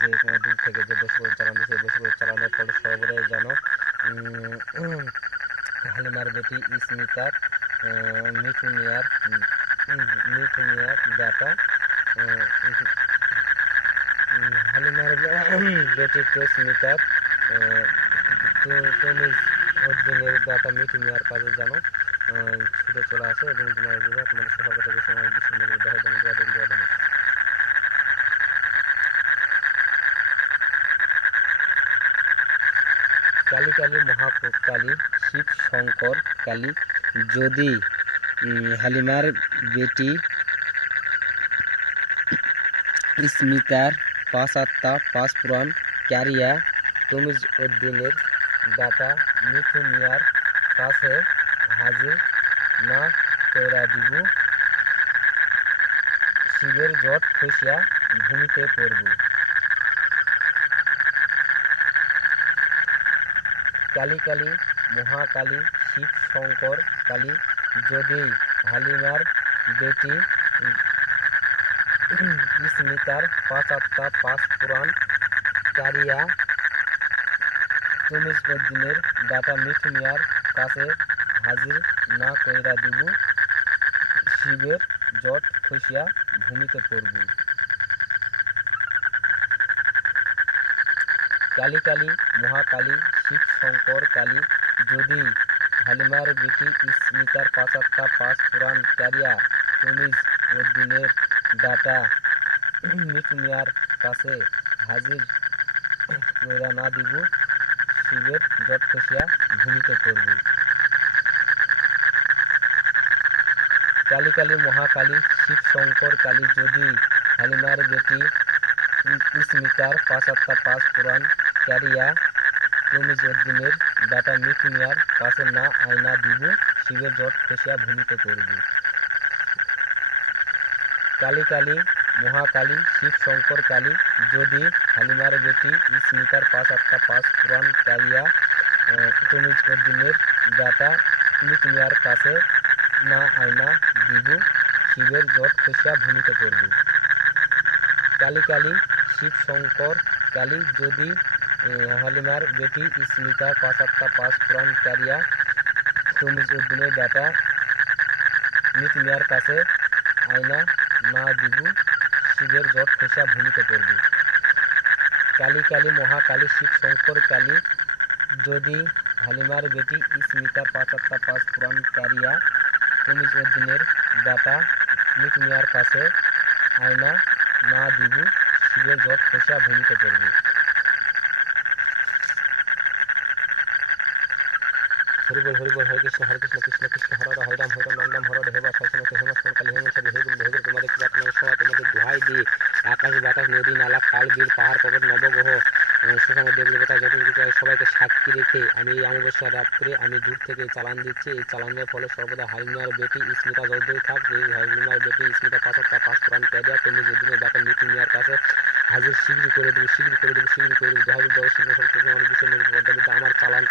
যে দূর থেকে যে বসে করে চালান দিচ্ছে, বসে করে চালানোর ফলে সর্বদাই যেন হালিমার বেটি স্মিতার মিঠু মিয়ার ডাটা হালিমার বেটি স্মিতার তমিজ উদ্দিনের ডাটা মিঠু মিয়ার কাজে যেন ছুটে চলে আসে এবং তোমাদের সবার কথা বেশি আমার বিশ্বের মধ্যে দেখা কালী কালী মহাকালী শিব শঙ্কর কালী যদি হালিমার বেটি স্মিতার 5 আত্মা 5 পুরাণ ক্যারিয়া তমিজ উদ্দিনের ডাটা মিঠু মিয়ার কাছে হাজির না কইরা দিব শিবের জট খসিয়া ভূমিতে পড়ব। কালী কালী মহাকালী শিব শঙ্কর কালী যদি হালিমার বেটি স্মিতার 5 আত্মা 5 পুরাণ ক্যারিয়া তমিজ উদ্দিনের ডাটা মিঠু মিয়ার কাছে হাজির না কইরা দিব শিবের জট খসিয়া ভূমিতে পড়ব। কালী কালী মহাকালী শিব শঙ্কর কালী যদি হালিমার বেটি স্মিতার 5 আত্মা 5 পুরাণ ক্যারিয়া তমিজ উদ্দিনের ডাটা মিঠু মিয়ার কাছে হাজির কইরা না দিব শিবের জট খসিয়া ভূমিতে পড়ব। কালী কালী মহাকালী শিব শঙ্কর কালী যদি হালিমার বেটি স্মিতার 5 আত্মা 5 পুরাণ ক্যারিয়া তমিজ উদ্দিনের ডাটা মিঠু মিয়ার কাছে না আয়না দিব শিবের জট খসিয়া ভূমিতে পড়ব। কালী কালী মহাকালী শিব শঙ্কর কালী যদি হালিমার বেটি স্মিতার 5 আত্মা 5 পুরাণ ক্যারিয়া তমিজ উদ্দিনের ডাটা মিঠু মিয়ার কাছে না আয়না দিব শিবের জট খসিয়া ভূমিতে পড়ব। কালী কালী শিব শঙ্কর কালী যদি হালিমার বেটি স্মিতার 5 আত্মা 5 পুরাণ ক্যারিয়া তমিজ উদ্দিনের ডাটা মিঠু মিয়ার কাছে আয়না না দিব শিবের জট খসিয়া ভূমিতে পড়ব। কালী কালী মহাকালী শিব শঙ্কর কালী যদি হালিমার বেটি স্মিতার 5 আত্মা 5 পুরাণ ক্যারিয়া তমিজ উদ্দিনের ডাটা মিঠু মিয়ার কাছে আয়না না দিব শিবের জট খসিয়া ভূমিতে পড়ব। হরিবল হরিবল হরে কৃষ্ণ কৃষ্ণ কৃষ্ণ হরে হরে রাম রাম রাম হরে হেবা শাসনকে হেমা সোনকালী হেমন্ত হেগুল হেগুল তোমাদের প্রার্থনার সময় তোমাদের দোহাই দিয়ে আকাশ বাতাস নদী নালা খাল বিল পাহাড় পর্বত নবগ্রহ সেখানে দেবদেবতা যত কিছু সবাইকে সাক্ষী রেখে আমি এই অমাবস্যা রাত্রে আমি দূর থেকে চালান দিচ্ছি। এই চালানের ফলে সর্বদা হালিমার বেটি স্মিতা জলদি থাক। এই হালিমার বেটি স্মিতা 5 আত্মা 5 পুরাণ ক্যারিয়া তমিজ উদ্দিনের ডাটা মিঠু মিয়ার কাছে হাজির শীঘ্রই করে দেবো জয় দর্শন আমার চালান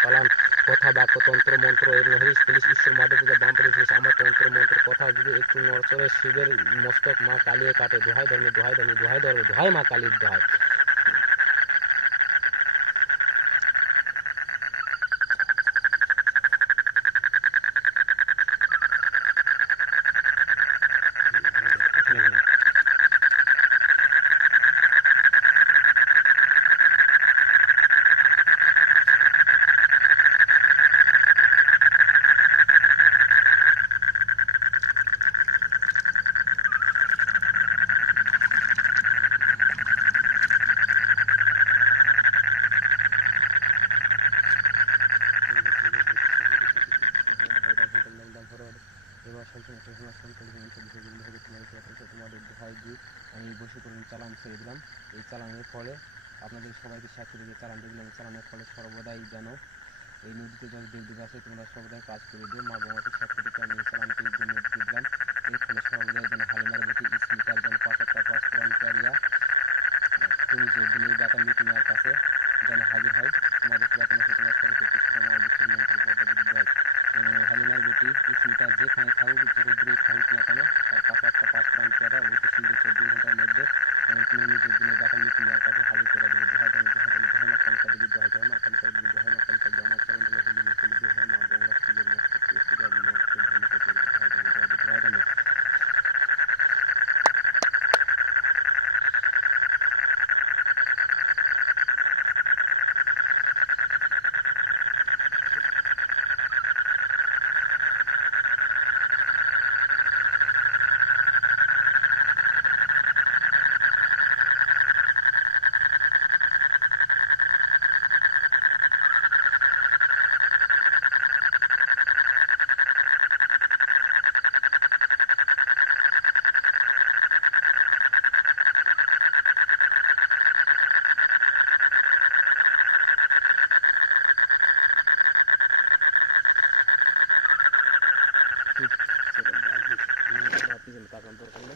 কথা বাক্য তন্ত্র মন্ত্র এবং হরিশ পুলিশ ঈশ্বর মাধব পূজা বাম পুলিশ আমার তন্ত্র মন্ত্র কথা যদি একটু নড়চড়ে শিবের মস্তক মা কালিয়ে কাটে। দোহাই ধর্মে দোহাই মা কালীর দোহাই। তোমাদের দোহাই দিয়ে আমি বসে করে চালান ছেড়ে দিলাম। এই চালানের ফলে আপনাদের সবাইকে সাক্ষী রেখে চালান দিলাম। চালানের ফলে সর্বদাই যেন এই নদীতে যত দেবদেব আছে তোমরা সর্বদাই কাজ করে দিও। মা বাবাকে সাক্ষী রেখে আমি এই চালানকে নদীতে দিলাম। এর ফলে সর্বদাই যেন হালিমার বেটি স্মিতার যেন 5 আত্মা 5 পুরাণ ক্যারিয়া তমিজ উদ্দিনের ডাটা মিঠু মিয়ার কাছে যেন হাজির হয়। তোমাদের প্রার্থনা তোমার সবাইকে বিশ্বের মন্ত্র পদ্ধতি দেয়। হালিমার বেটি স্মিতা যেখানে থাকুক যত দূরে থাকুক না কেন তার 5 আত্মা 5 পুরাণ ক্যারিয়া অতি শীঘ্র 24 ঘন্টার মধ্যে তমিজ উদ্দিনের ডাটা মিঠু মিয়ার কাছে হাজির করে পিছনে তাকানোর দরকার নেই।